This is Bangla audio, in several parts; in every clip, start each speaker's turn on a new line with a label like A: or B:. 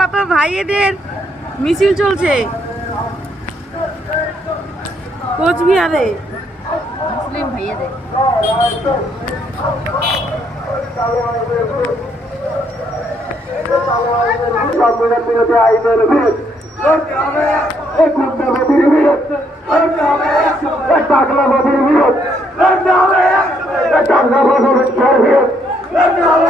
A: কত ভাইয়েদের মিছিল চলছে কোচবিহারে
B: মুসলিম ভাইয়াদের
C: সংবিধান বিরোধী লড়তে হবে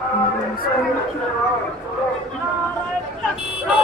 C: Thank you.